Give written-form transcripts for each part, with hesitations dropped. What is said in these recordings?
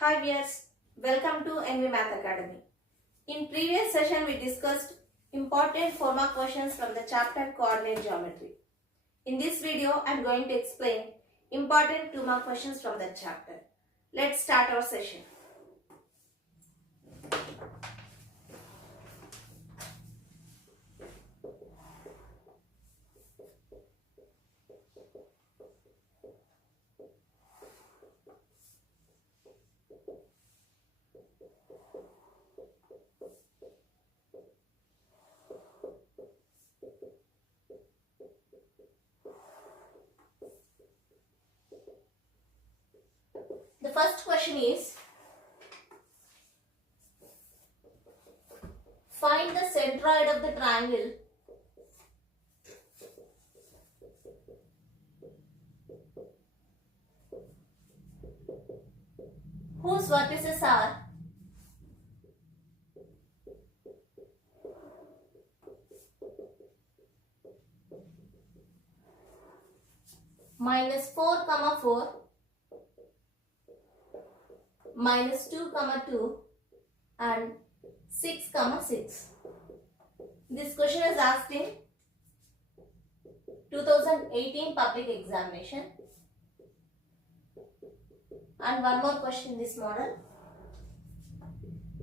Hi viewers, welcome to NV Math Academy. In previous session we discussed important 4-mark questions from the chapter Coordinate Geometry. In this video I am going to explain important 2-mark questions from that chapter. Let's start our session. The first question is, find the centroid of the triangle whose vertices are -4, -2, and 6, 6. This question is asked in 2018 public examination. And one more question in this model.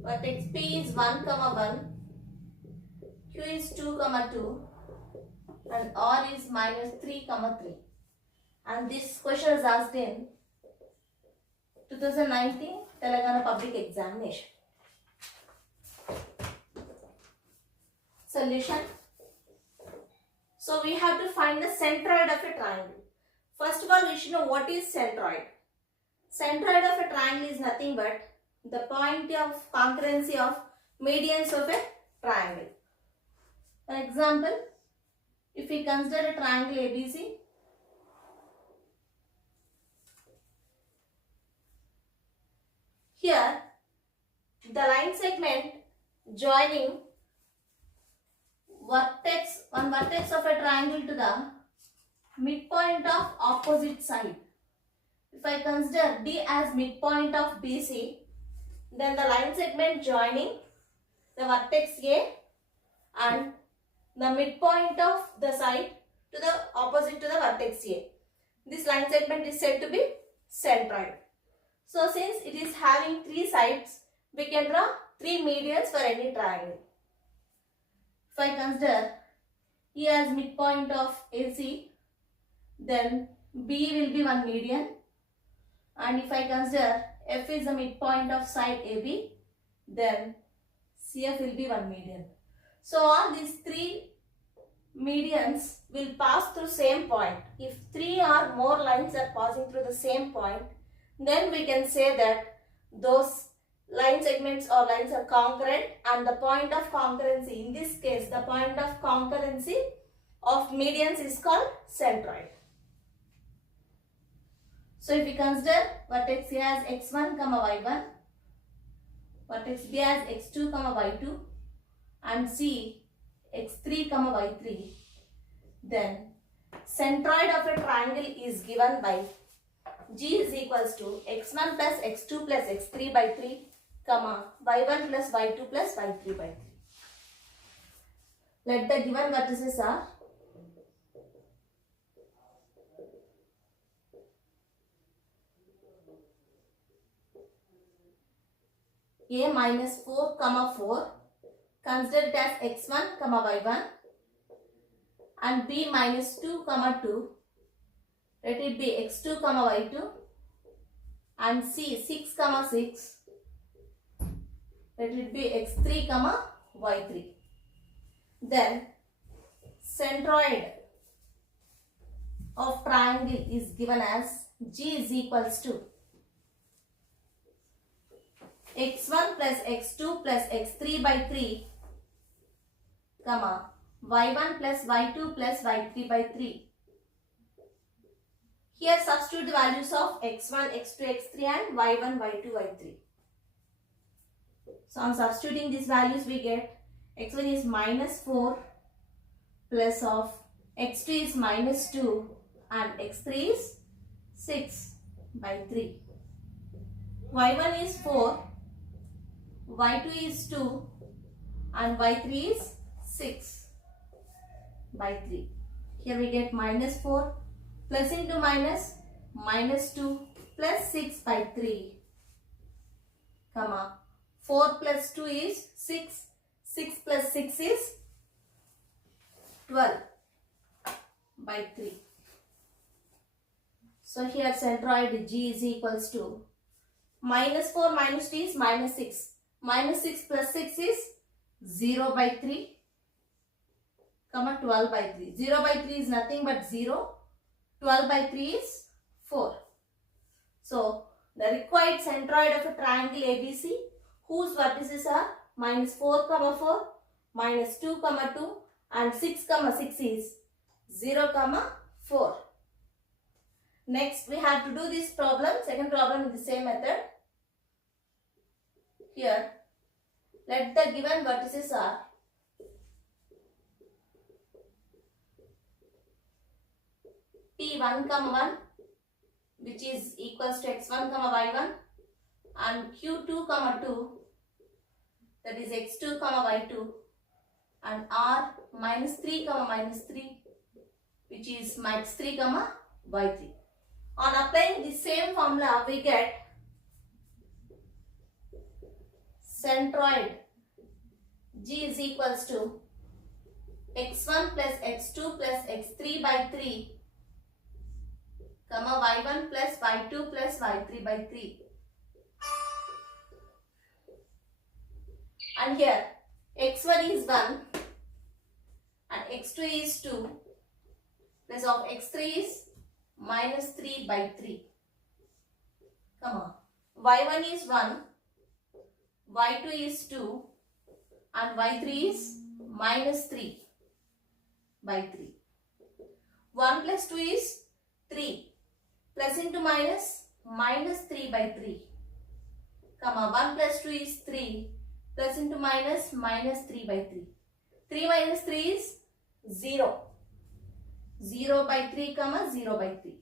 Vertex P is 1, 1, Q is 2, 2, and R is -3, 3. And this question is asked in 2019 Telangana public examination. Solution. So we have to find the centroid of a triangle. First of all, we should know what is centroid. Centroid of a triangle is nothing but the point of concurrency of medians of a triangle. For example, if we consider a triangle ABC, here the line segment joining one vertex of a triangle to the midpoint of opposite side. If I consider D as midpoint of BC, then the line segment joining the vertex A and the midpoint of the side to the opposite to the vertex A. This line segment is said to be centroid. So since it is having 3 sides, we can draw 3 medians for any triangle. If I consider E as midpoint of AC, then B will be one median. And if I consider F is the midpoint of side AB, then CF will be one median. So all these 3 medians will pass through same point. If 3 or more lines are passing through the same point, then we can say that those line segments or lines are congruent, and the point of concurrency, in this case the point of concurrency of medians is called centroid. So if we consider vertex A as x1, y1, vertex B as x2, y2, and C x3, y3, then centroid of a triangle is given by G is equals to x1 plus x2 plus x3 by 3, y1 plus y2 plus y3 by 3. Let the given vertices are A -4, 4, consider it as x1, y1, and B -2, 2, let it be x2, y2, and C 6, 6, let it be x3, y3. Then centroid of triangle is given as G is equals to x1 plus x2 plus x3 by 3, y1 plus y2 plus y3 by 3. Here substitute the values of x1, x2, x3 and y1, y2, y3. So on substituting these values we get x1 is -4 plus of x2 is -2 and x3 is 6 by 3. y1 is 4, y2 is 2 and y3 is 6 by 3. Here we get minus 4 plus into minus, minus 2 plus 6 by 3, comma 4 plus 2 is 6, 6 plus 6 is 12 by 3. So here centroid G is equals to minus 4 minus 2 is minus 6. Minus 6 plus 6 is 0 by 3, comma 12 by 3. 0 by 3 is nothing but 0. 12 by 3 is 4. So the required centroid of a triangle ABC whose vertices are minus 4 comma 4, minus 2 comma 2 and 6 comma 6 is 0 comma 4. Next we have to do this problem, second problem in the same method. Here let the given vertices are P1 comma 1 which is equals to x1 comma y1 and q2 comma 2 that is x2 comma y2 and r minus 3 comma minus 3 which is minus 3 comma y3. On applying the same formula we get centroid G is equals to x1 plus x2 plus x3 by 3 comma y1 plus y2 plus y3 by 3. And here x1 is 1 and x2 is 2 plus of x3 is minus 3 by 3, comma y1 is 1, y2 is 2 and y3 is minus 3 by 3. 1 plus 2 is 3 plus into minus, minus 3 by 3, comma 1 plus 2 is 3 plus into minus, minus 3 by 3. 3 minus 3 is 0. 0 by 3 comma 0 by 3.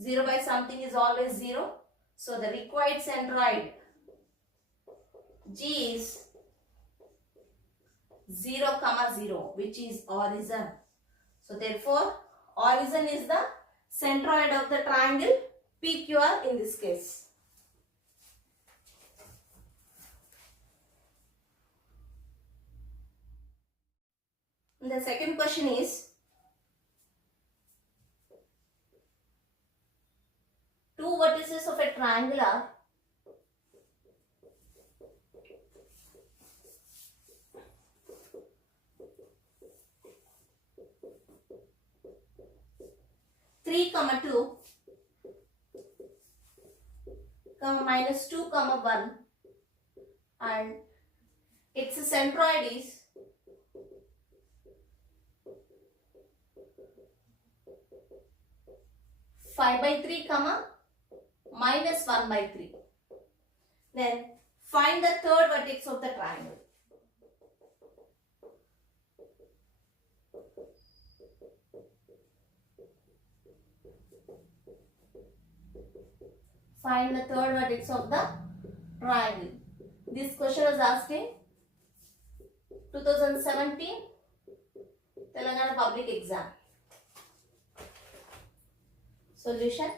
0 by something is always 0. So the required centroid G is 0 comma 0 which is origin. So therefore origin is the centroid of the triangle PQR in this case. And the second question is two vertices of a triangle are three comma 2 comma minus 2 comma 1 and its centroid is five by 3 comma minus 1 by 3. Then find the third vertex of the triangle. Find the third vertex of the triangle. This question was asked in 2017 Telangana public exam. Solution.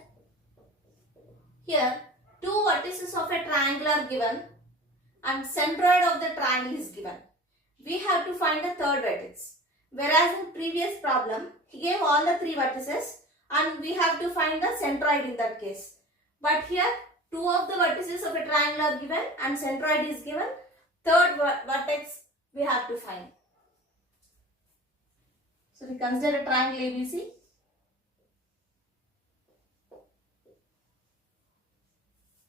Here two vertices of a triangle are given and centroid of the triangle is given. We have to find the third vertex. Whereas in previous problem he gave all the three vertices and we have to find the centroid in that case. But here two of the vertices of a triangle are given and centroid is given. Third vertex we have to find. So we consider a triangle ABC.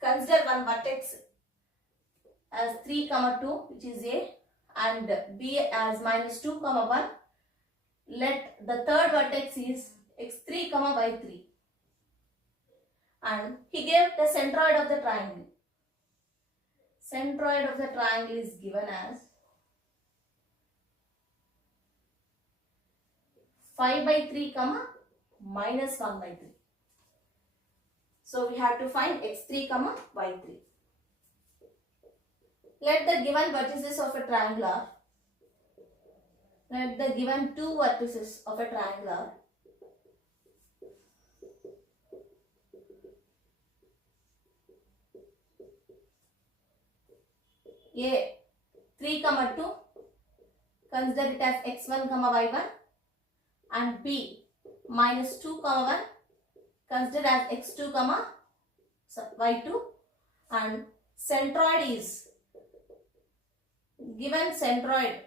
Consider one vertex as 3 comma 2 which is A and B as minus 2 comma 1. Let the third vertex is x3 comma y3 and he gave the centroid of the triangle. Centroid of the triangle is given as 5 by 3 comma minus 1 by 3. So we have to find x3 comma y3. Let the given vertices of a triangular, let the given two vertices of a triangular A 3 comma 2, consider it as x1 comma y1, and B minus 2 comma 1, consider as x2 comma y2, and centroid is given, centroid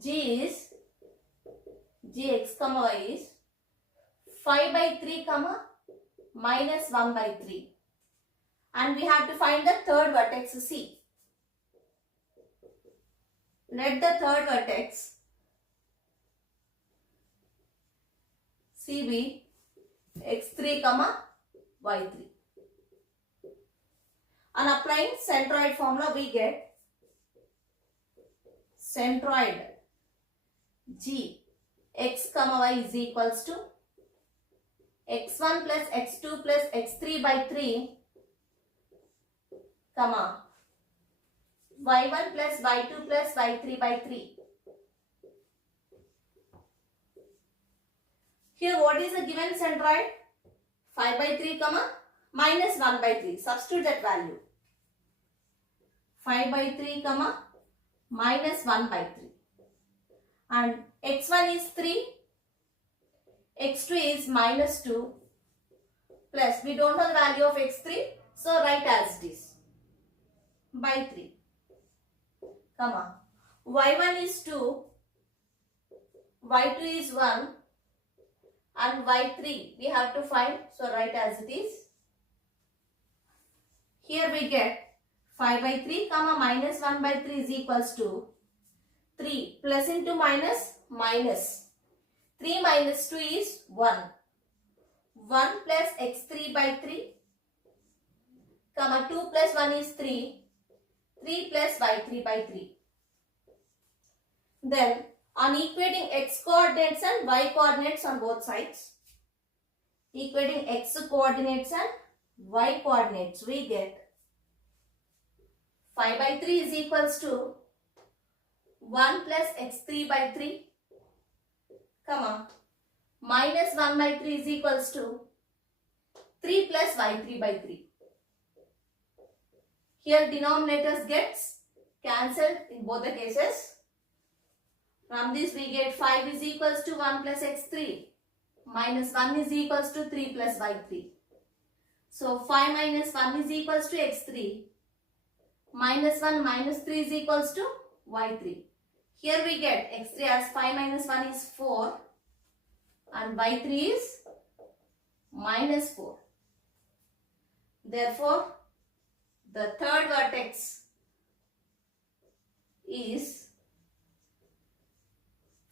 G is gx comma y is 5 by 3 comma minus 1 by 3, and we have to find the third vertex C. Let the third vertex C be x3 comma y3. On applying centroid formula, we get centroid G x comma y is equals to x1 plus x2 plus x3 by 3 comma y1 plus y2 plus y3 by 3. Here what is the given centroid? 5 by 3 comma minus 1 by 3. Substitute that value. 5 by 3 comma minus 1 by 3. And x1 is 3, x2 is minus 2, plus we don't know the value of x3, so write as it is, by 3, comma y1 is 2, y2 is 1, and y3 we have to find, so write as it is. Here we get 5 by 3 comma minus 1 by 3 is equals to 3 plus into minus minus 3 minus 2 is 1. 1 plus x3 by 3 comma 2 plus 1 is 3. 3 plus y3 by 3. Then on equating x coordinates and y coordinates on both sides, equating x coordinates and y coordinates, we get 5 by 3 is equals to 1 plus x3 by 3 comma minus 1 by 3 is equals to 3 plus y3 by 3. Here denominators gets cancelled in both the cases. From this we get 5 is equals to 1 plus x3 minus 1 is equals to 3 plus y3. So 5 minus 1 is equals to x3 minus 1 minus 3 is equals to y3. Here we get x3 as 5 minus 1 is 4 and y3 is minus 4. Therefore, the third vertex is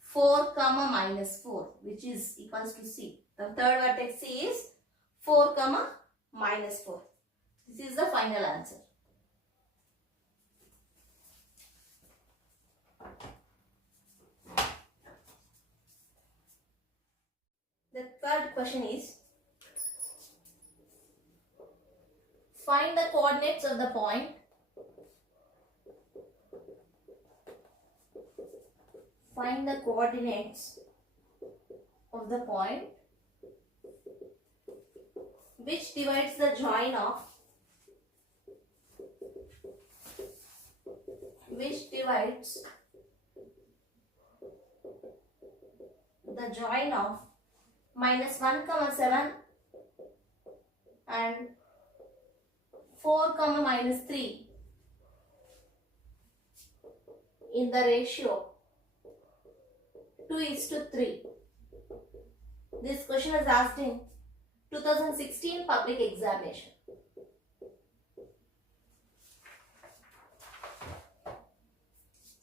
4 comma minus 4, which is equals to C. The third vertex C is 4 comma minus 4. This is the final answer. The third question is, find the coordinates of the point which divides the join of minus 1 comma 7 and 4 comma minus 3 in the ratio 2:3. This question is asked in 2016 public examination.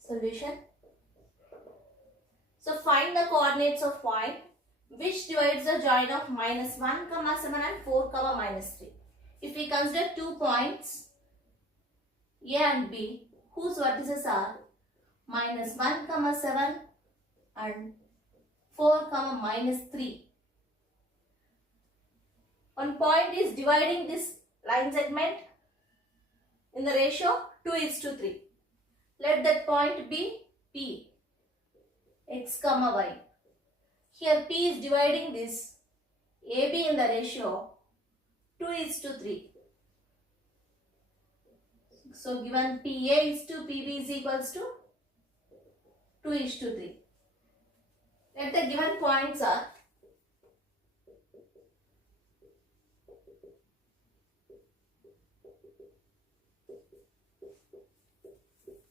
Solution. So find the coordinates of point which divides the join of minus 1 comma 7 and 4 comma minus 3. If we consider 2 points A and B whose vertices are minus 1 comma 7 and 4 comma minus 3, one point is dividing this line segment in the ratio 2:3. Let that point be P, x comma y. Here P is dividing this AB in the ratio 2:3. So given PA is to PB is equals to 2:3. Let the given points are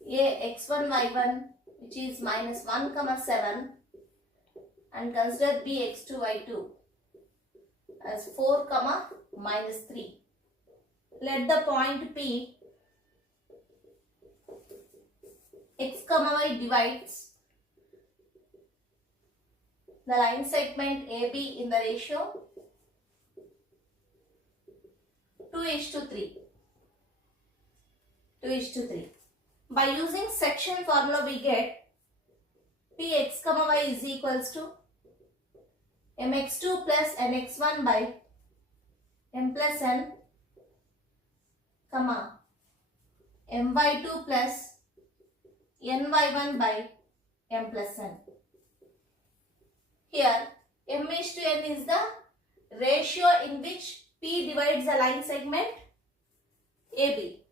A x1 y1 which is minus 1 comma 7 and consider B x2 y2 as 4 comma minus 3. Let the point P x comma y divides the line segment AB in the ratio 2:3. 2:3. By using section formula we get Px comma y is equals to mx2 plus nx1 by m plus n comma my2 plus ny1 by m plus n. Here m is to n is the ratio in which P divides the line segment AB.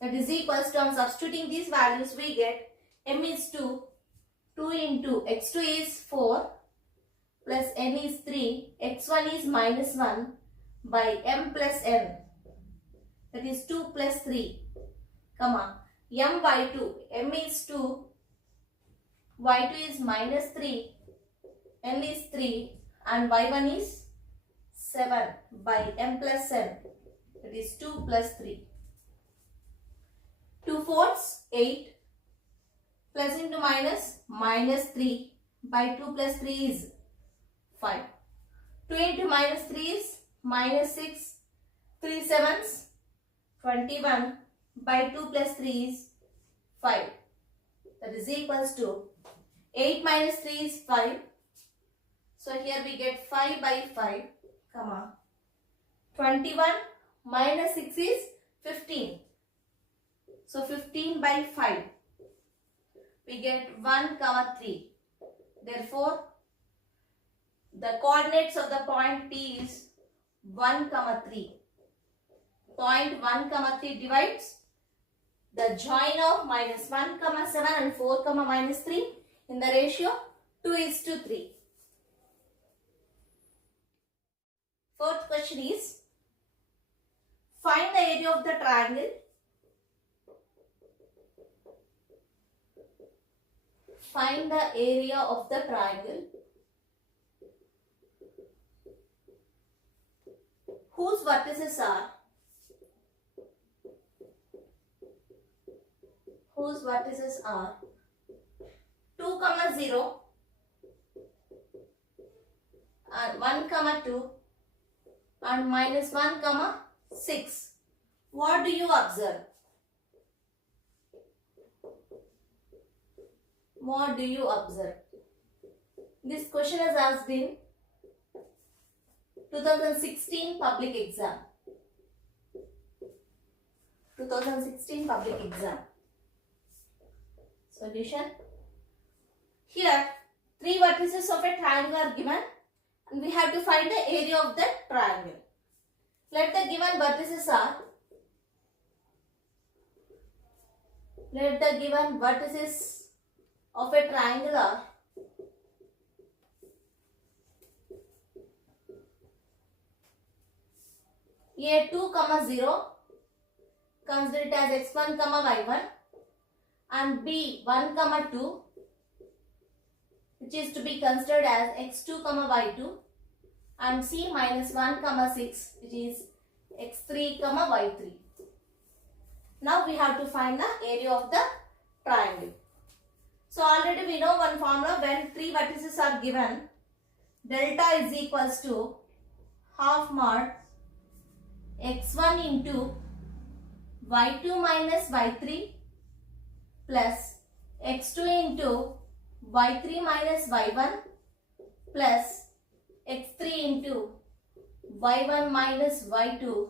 That is equals to, on substituting these values we get m is 2 into x2 is 4 plus n is 3, x1 is minus 1 by m plus n, that is 2 plus 3, comma m by 2, m is 2, y2 is minus 3, n is 3 and y1 is 7 by m plus n, that is 2 plus 3. 2 fourths 8 plus into minus 3 by 2 plus 3 is 5. 2 into minus 3 is minus 6, 3 sevens 21 by 2 plus 3 is 5. That is equals to 8 minus 3 is 5. So here we get 5 by 5, comma 21 minus 6 is 15. So 15 by 5, we get 1 comma 3. Therefore, the coordinates of the point P is 1 comma 3. Point 1 comma 3 divides the join of minus 1 comma 7 and 4 comma minus 3 in the ratio 2:3. Fourth question is, find the area of the triangle. Find the area of the triangle whose vertices are 2 comma 0 and 1 comma 2 and minus 1 comma 6. What do you observe? What do you observe? This question is asked in 2016 public exam. 2016 public exam. Solution. Here, 3 vertices of a triangle are given and we have to find the area of the triangle. Let the given vertices are, of a triangle are A 2 comma 0, consider it as x1 comma y1, and B 1 comma 2, which is to be considered as x2 comma y2, and C minus 1 comma 6, which is x3 comma y3. Now we have to find the area of the triangle. So already we know one formula. When 3 vertices are given, delta is equals to half mod x1 into y2 minus y3 plus x2 into y3 minus y1 plus x3 into y1 minus y2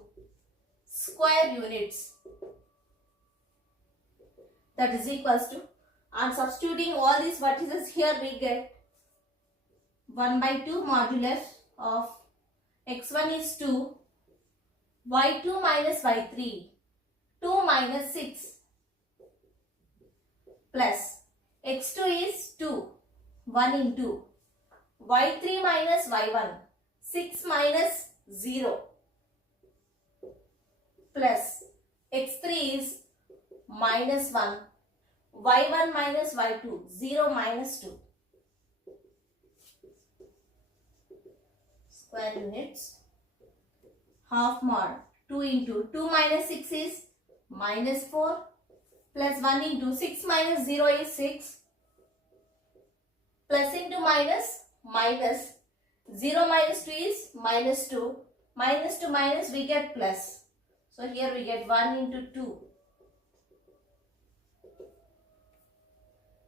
square units. That is equals to, and substituting all these vertices here, we get 1 by 2 modulus of x1 is 2, y2 minus y3, 2 minus 6, plus x2 is 2, 1 into y3 minus y1, 6 minus 0, plus x3 is minus 1, y1 minus y2, 0 minus 2. Square units. Half mod 2 into 2 minus 6 is minus 4, plus 1 into 6 minus 0 is 6, plus into minus, minus 0 minus 2 is minus 2, minus to minus we get plus. So here we get 1 into 2.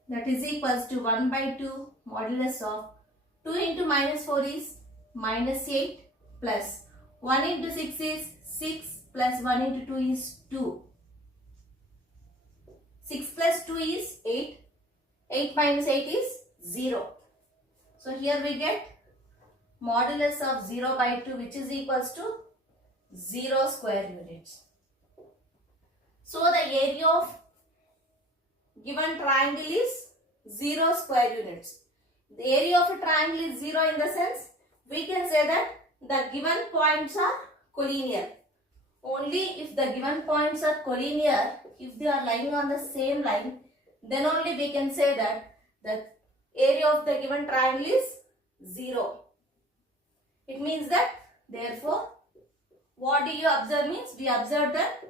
That is equals to 1 by 2 modulus of 2 into minus 4 is minus 8, plus 1 into 6 is 6, plus 1 into 2 is 2. 6 plus 2 is 8. 8 minus 8 is 0. So here we get modulus of 0 by 2, which is equals to 0 square units. So the area of given triangle is 0 square units. The area of a triangle is 0 in the sense we can say that the given points are collinear. Only if the given points are collinear, if they are lying on the same line, then only we can say that the area of the given triangle is 0. It means that, therefore, what do you observe means, we observe that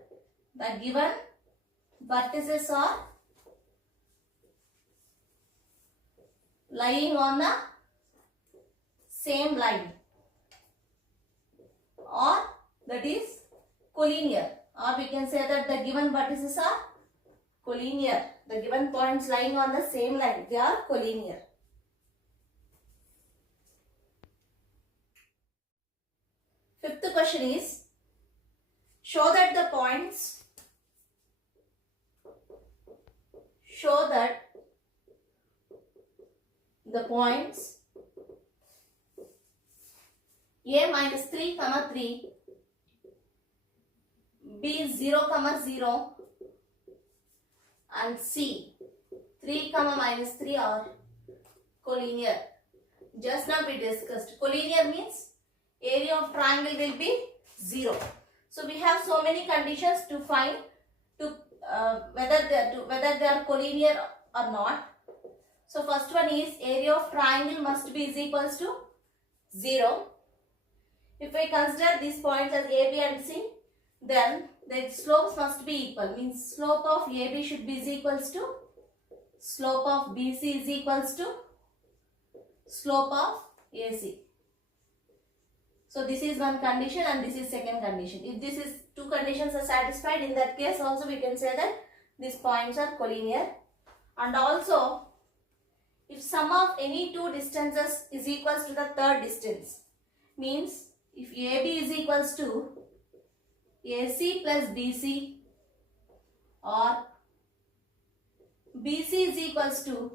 the given vertices are lying on the same line, or that is collinear, or we can say that the given vertices are collinear. The given points lying on the same line, they are collinear. Fifth question is, show that the points A minus 3, 3, B 0, 0 and C 3, minus 3 are collinear. Just now we discussed collinear means area of triangle will be 0. So we have so many conditions to find whether they are collinear or not. So first one is area of triangle must be is equals to 0. If we consider these points as A, B and C, then the slopes must be equal. Means slope of AB should be is equals to slope of BC is equals to slope of AC. So this is one condition and this is second condition. If this is two conditions are satisfied, in that case also we can say that these points are collinear. And also, if sum of any two distances is equals to the third distance, means if AB is equals to AC plus BC, or BC is equals to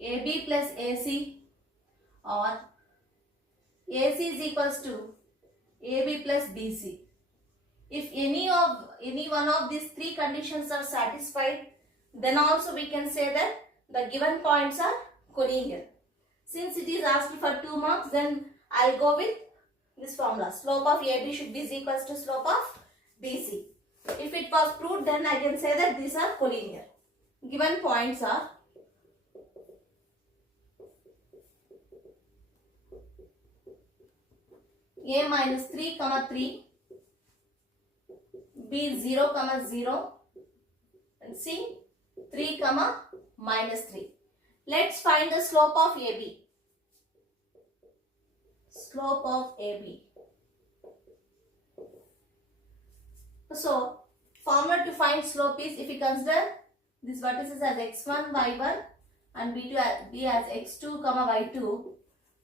AB plus AC, or AC is equals to AB plus BC. If any one of these three conditions are satisfied, then also we can say that the given points are collinear. Since it is asked for 2 marks, then I'll go with this formula. Slope of AB should be equals to slope of BC. If it was proved, then I can say that these are collinear. Given points are A minus 3, 3, B 0, 0 and C 3, minus 3. Let's find the slope of AB. Slope of AB. So, formula to find slope is, if we consider these vertices as x1, y1 and b as x2, y2,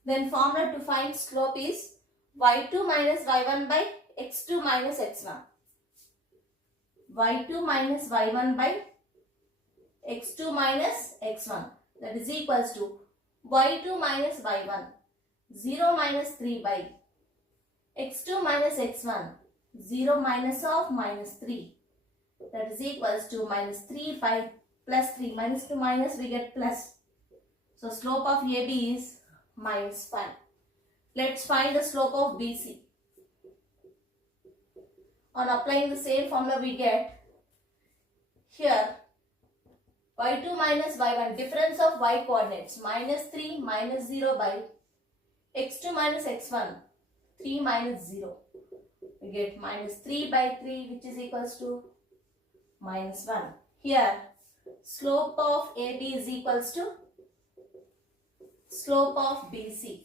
then formula to find slope is y2 minus y1 by x2 minus x1. y2 minus y1 by x2 minus x1. That is equals to y2 minus y1. 0 minus 3 by x2 minus x1. 0 minus of minus 3. That is equals to minus 3 by plus 3. Minus to minus we get plus. So slope of AB is minus 5. Let's find the slope of BC. On applying the same formula we get here y2 minus y1, difference of y coordinates, minus 3 minus 0 by x2 minus x1, 3 minus 0. We get minus 3 by 3 which is equals to minus 1. Here slope of AB is equals to slope of BC.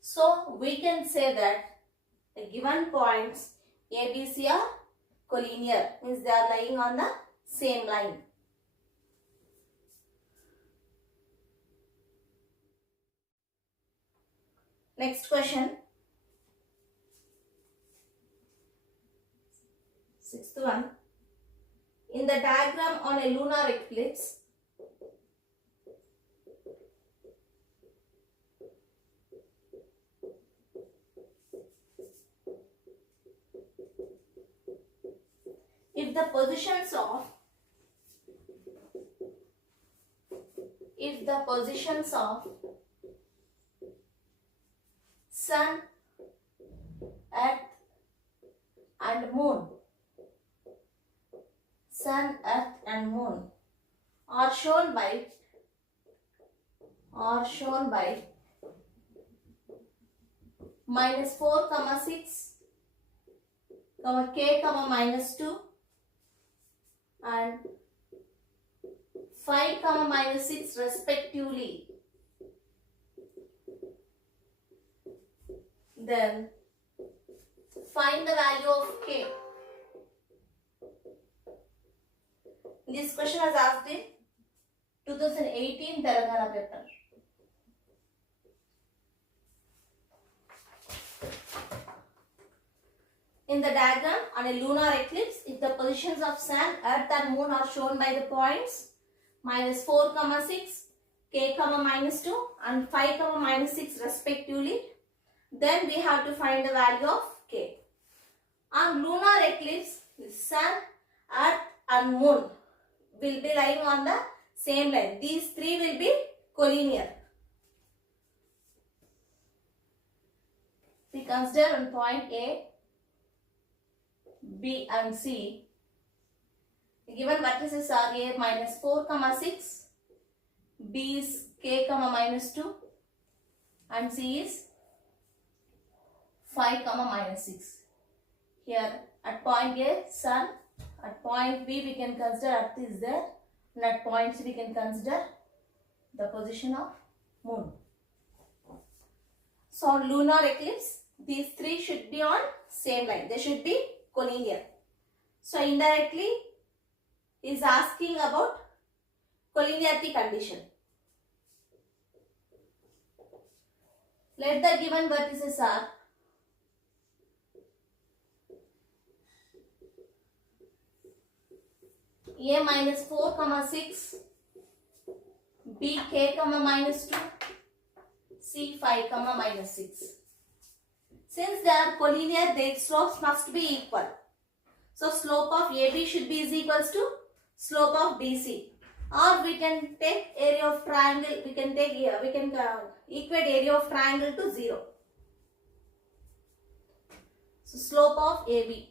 So we can say that the given points ABC are collinear, means they are lying on the same line. Next question. Sixth one. In the diagram on a lunar eclipse, if the positions of Sun, Earth and Moon are shown by minus 4, 6, k, minus 2 and 5, minus 6 respectively, then find the value of k. This question was asked in 2018 Telangana paper. In the diagram on a lunar eclipse, if the positions of Sun, Earth and Moon are shown by the points minus 4, 6, k, minus 2 and 5, minus 6 respectively, then we have to find the value of k. On lunar eclipse, the Sun, Earth and Moon will be lying on the same line. These three will be collinear. We consider on point A, B and C. The given vertices are A minus 4, 6, B is k, minus 2 and C is 5, minus 6. Here at point A, Sun, at point B we can consider Earth is there, and at point C we can consider the position of Moon. So on lunar eclipse, these three should be on same line. They should be collinear. So indirectly is asking about collinearity condition. Let the given vertices are A minus 4, 6, B k, minus 2, C 5, minus 6. Since they are collinear, their slopes must be equal. So slope of AB should be is equals to slope of BC. Or we can take area of triangle, we can equate area of triangle to 0. So slope of AB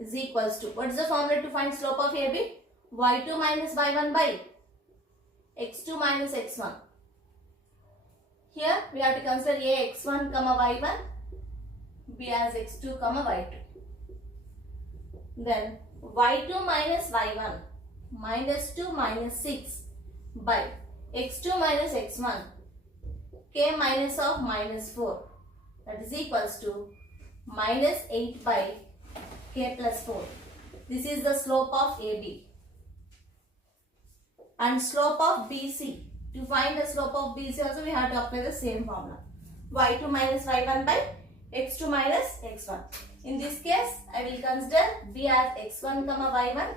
is equals to, what is the formula to find slope of AB? y2 minus y1 by x2 minus x1. Here we have to consider A x1, y1, B as x2, y2. Then y2 minus y1 minus 2 minus 6 by x2 minus x1, k minus of minus 4. That is equals to minus 8 by k plus 4. This is the slope of AB. And slope of BC. To find the slope of BC also we have to apply the same formula. y2 minus y1 by x2 minus x1. In this case, I will consider b as x1 comma y1,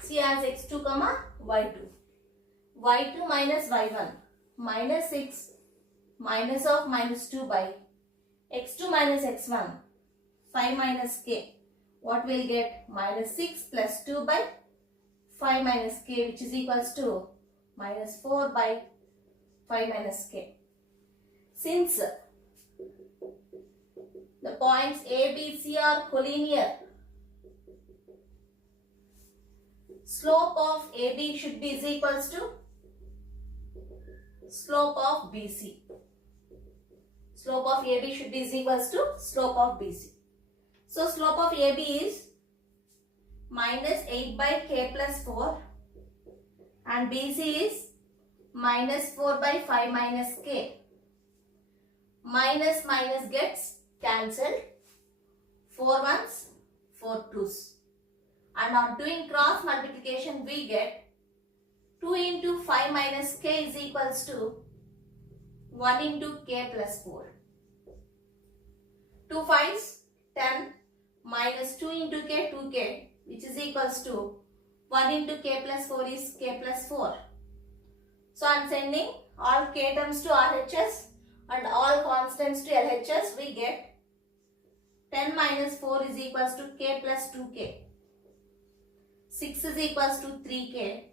c as x2 comma y2. y2 minus y1 minus 6 minus of minus 2 by x2 minus x1 5 minus k. What will get? Minus 6 plus 2 by 5 minus k, which is equals to minus 4 by 5 minus k. Since the points A, B, C are collinear, slope of AB should be is equals to slope of BC. Slope of AB should be is equals to slope of BC. So slope of AB is minus 8 by k plus 4 and BC is minus 4 by 5 minus k. Minus minus gets cancelled. 4 ones, 4 twos. And on doing cross multiplication we get 2 into 5 minus k is equals to 1 into k plus 4. 2 5s 10 minus 2 into k 2k, which is equals to 1 into k plus 4 is k plus 4. So I am sending all k terms to RHS and all constants to LHS. We get 10 minus 4 is equals to k plus 2k. 6 is equals to 3k.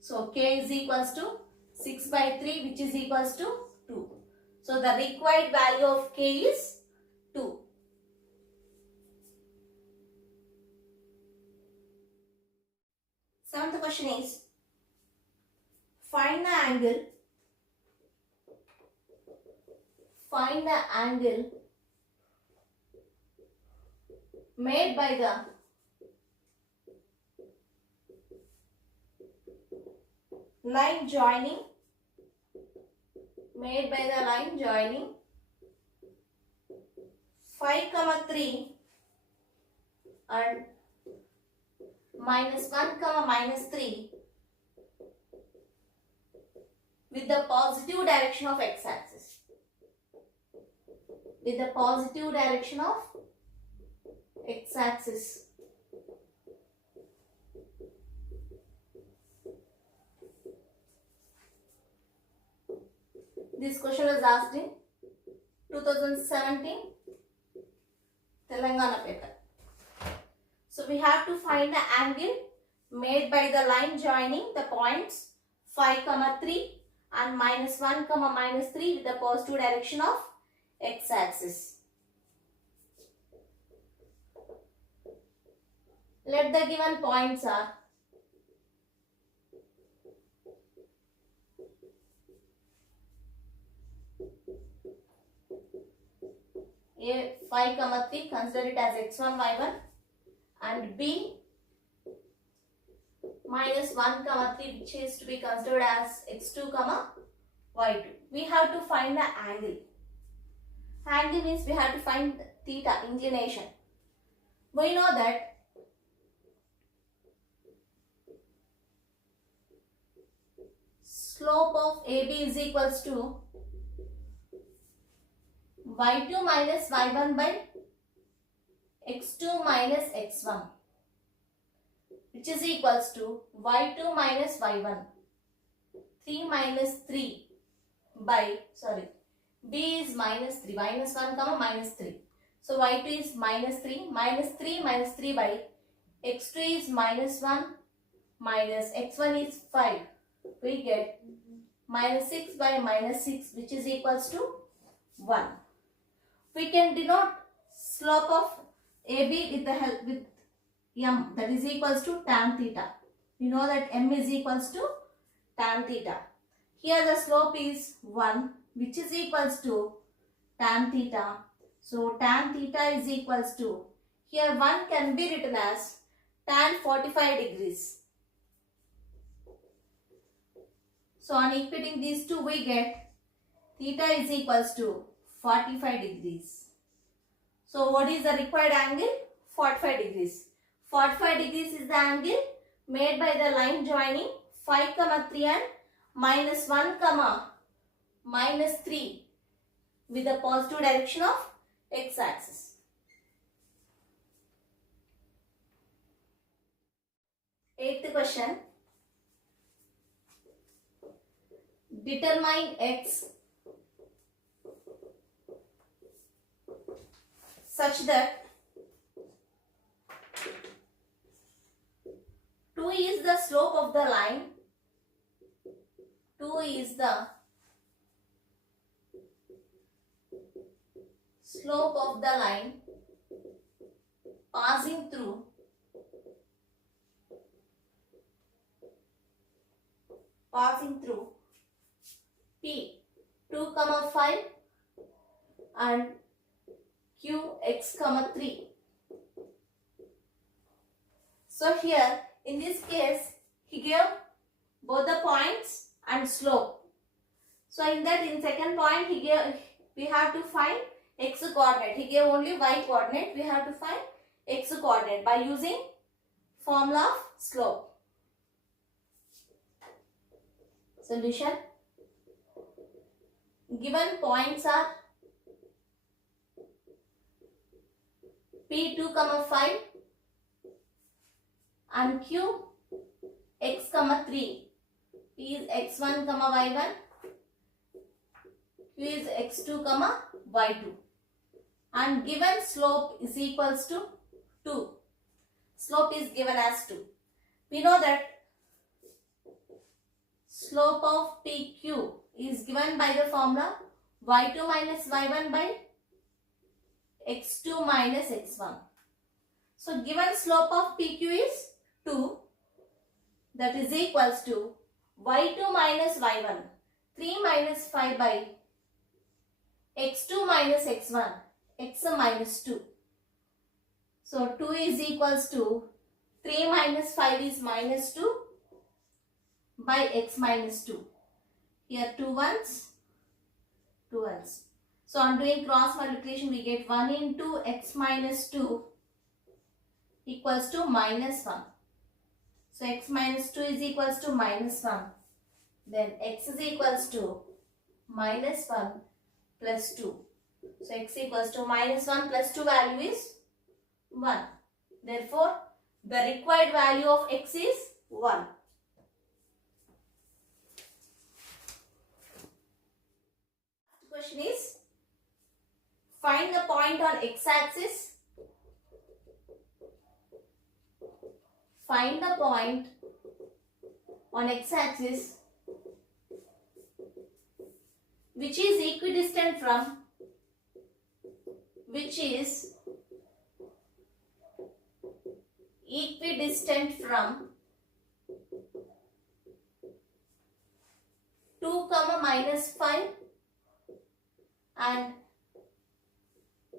So k is equals to 6 by 3, which is equals to 2. So the required value of k is 2. Seventh question is, find the angle made by the line joining 5 comma 3 and minus 1 comma minus 3 with the positive direction of x-axis. With the positive direction of x-axis. This question was asked in 2017 Telangana paper. So we have to find the angle made by the line joining the points 5 comma 3 and minus 1 comma minus 3 with the positive direction of x-axis. Let the given points are A 5 comma 3, consider it as x1 y1, and B minus 1 comma 3, which is to be considered as x2 comma y2. We have to find the angle. Angle means we have to find theta, inclination. We know that slope of AB is equals to y2 minus y1 by x2 minus x1, which is equals to y2 minus y1 3 minus 3 by, b is minus 3, minus 1 comma minus 3. So y2 is minus 3 minus 3 minus 3 by x2 is minus 1 minus x1 is 5. We get minus 6 by minus 6, which is equals to 1. We can denote slope of AB with the help with m, that is equals to tan theta. We know that m is equals to tan theta. Here the slope is 1, which is equals to tan theta. So tan theta is equals to, here 1 can be written as tan 45 degrees. So on equating these two, we get theta is equals to 45 degrees. So what is the required angle? 45 degrees. 45 degrees is the angle made by the line joining 5 comma 3 and minus 1 comma minus 3 with the positive direction of x-axis. Eighth question. Determine x such that 2 is the slope of the line. 2 is the slope of the line passing through P 2, 5 and Q x, 3. So here in this case he gave both the points and slope. So in second point we have to find x coordinate. He gave only y coordinate. We have to find x coordinate by using formula of slope. Solution. Given points are P 2, 5 and Q x, 3. P is x1, y1. Q is x2, y2. And given slope is equals to 2. Slope is given as 2. We know that slope of PQ is given by the formula y2 minus y1 by x2 minus x1. So given slope of PQ is 2, that is equals to y2 minus y1, 3 minus 5 by x2 minus x1, x minus 2. So 2 is equals to 3 minus 5 is minus 2 by x minus 2. Here 2 ones, 2 ones. So on doing cross multiplication we get 1 into x minus 2 equals to minus 1. So x minus 2 is equals to minus 1. Then x is equals to minus 1 plus 2. So x equals to minus 1 plus 2 value is 1. Therefore, the required value of x is 1. Question is, find the point on x-axis. Find the point on x-axis which is equidistant from 2, minus 5 and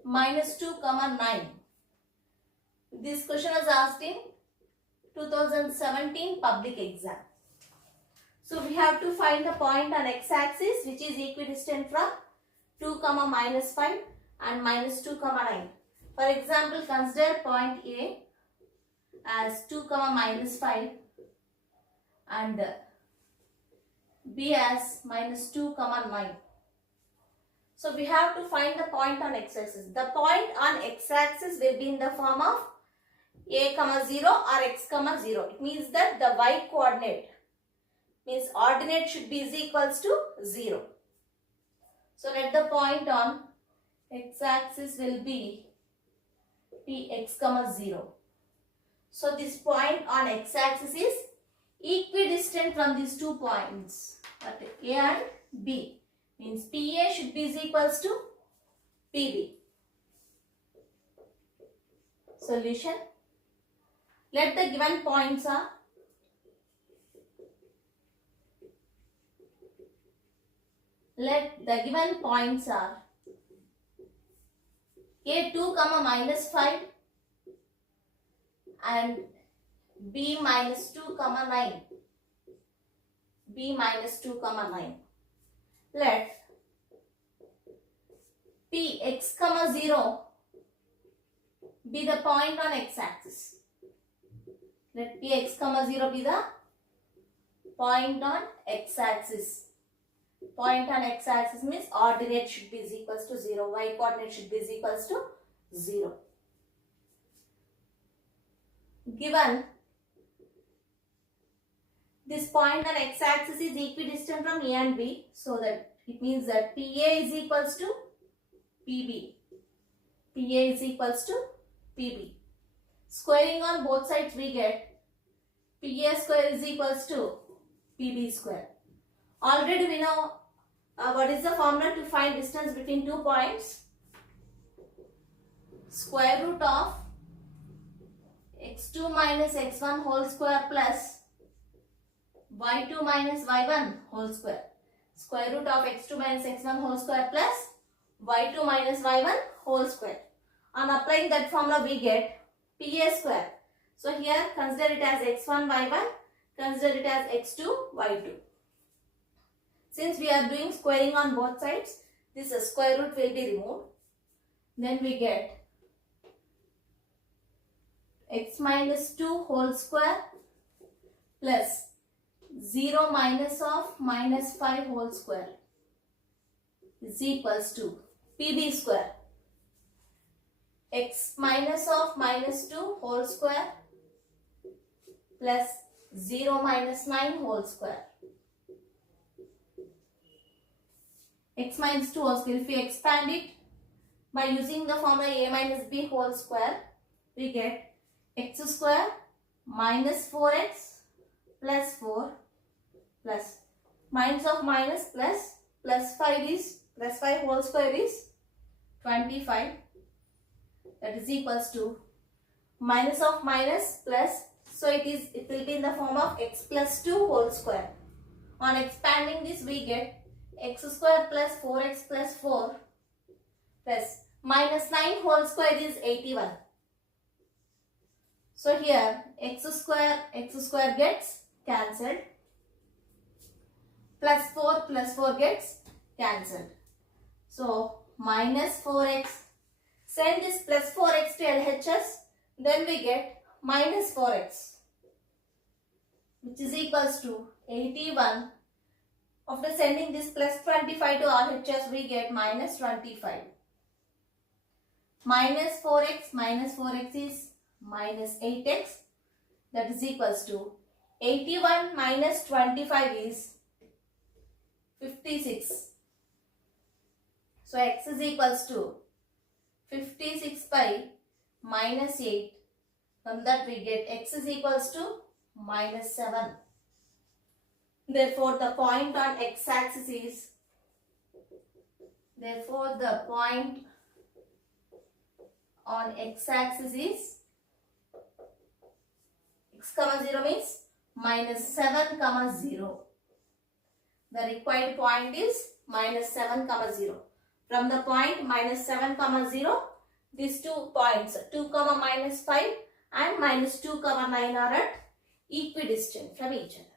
minus 2, 9. This question was asked in 2017 public exam. So we have to find the point on x-axis which is equidistant from 2, minus 5 and minus 2, 9. For example, consider point A as 2, minus 5 and B as minus 2, 9. So we have to find the point on x-axis. The point on x-axis will be in the form of a, 0 or x, 0. It means that the y coordinate means ordinate should be is equals to 0. So let the point on x-axis will be Px, 0. So this point on x-axis is equidistant from these 2 points, A and B. Means PA should be is equals to PB. Solution. Let the given points are A 2, minus 5 and B minus 2, 9. B minus 2, 9. Let Px, 0 be the point on x-axis. Let Px, 0 be the point on x-axis. Point on x-axis means ordinate should be is equals to 0. Y coordinate should be is equals to 0. Given this point on x-axis is equidistant from A and B, so that it means that PA is equals to PB. PA is equals to PB. Squaring on both sides we get PA square is equals to PB square. Already we know what is the formula to find distance between 2 points? Square root of x2 minus x1 whole square plus y2 minus y1 whole square. Square root of x2 minus x1 whole square plus y2 minus y1 whole square. On applying that formula we get PA square. So here consider it as x1 y1, consider it as x2 y2. Since we are doing squaring on both sides, this square root will be removed. Then we get x minus 2 whole square plus 0 minus of minus 5 whole square is equals to PB square. X minus of minus 2 whole square plus 0 minus 9 whole square. X minus 2 whole square. If we expand it by using the formula A minus B whole square, we get x square minus 4x plus 4 plus minus of minus plus 5 is plus 5 whole square is 25. That is equals to minus of minus plus, so it will be in the form of x plus 2 whole square. On expanding this we get x square plus 4x plus 4 plus minus 9 whole square is 81. So here x square gets cancelled, plus 4 gets cancelled. So minus 4x, send this plus 4x to LHS, then we get minus 4x, which is equals to 81. After sending this plus 25 to RHS, we get minus 25. Minus 4x is minus 8x. That is equals to 81 minus 25 is 56. So x is equals to 56 by minus 8. From that we get x is equals to minus 7. Therefore, the point on x-axis is, x comma 0 means minus 7 comma 0. The required point is minus 7 comma 0. From the point minus 7 comma 0, these 2 points 2 comma minus 5 and minus 2 comma 9 are at equidistant from each other.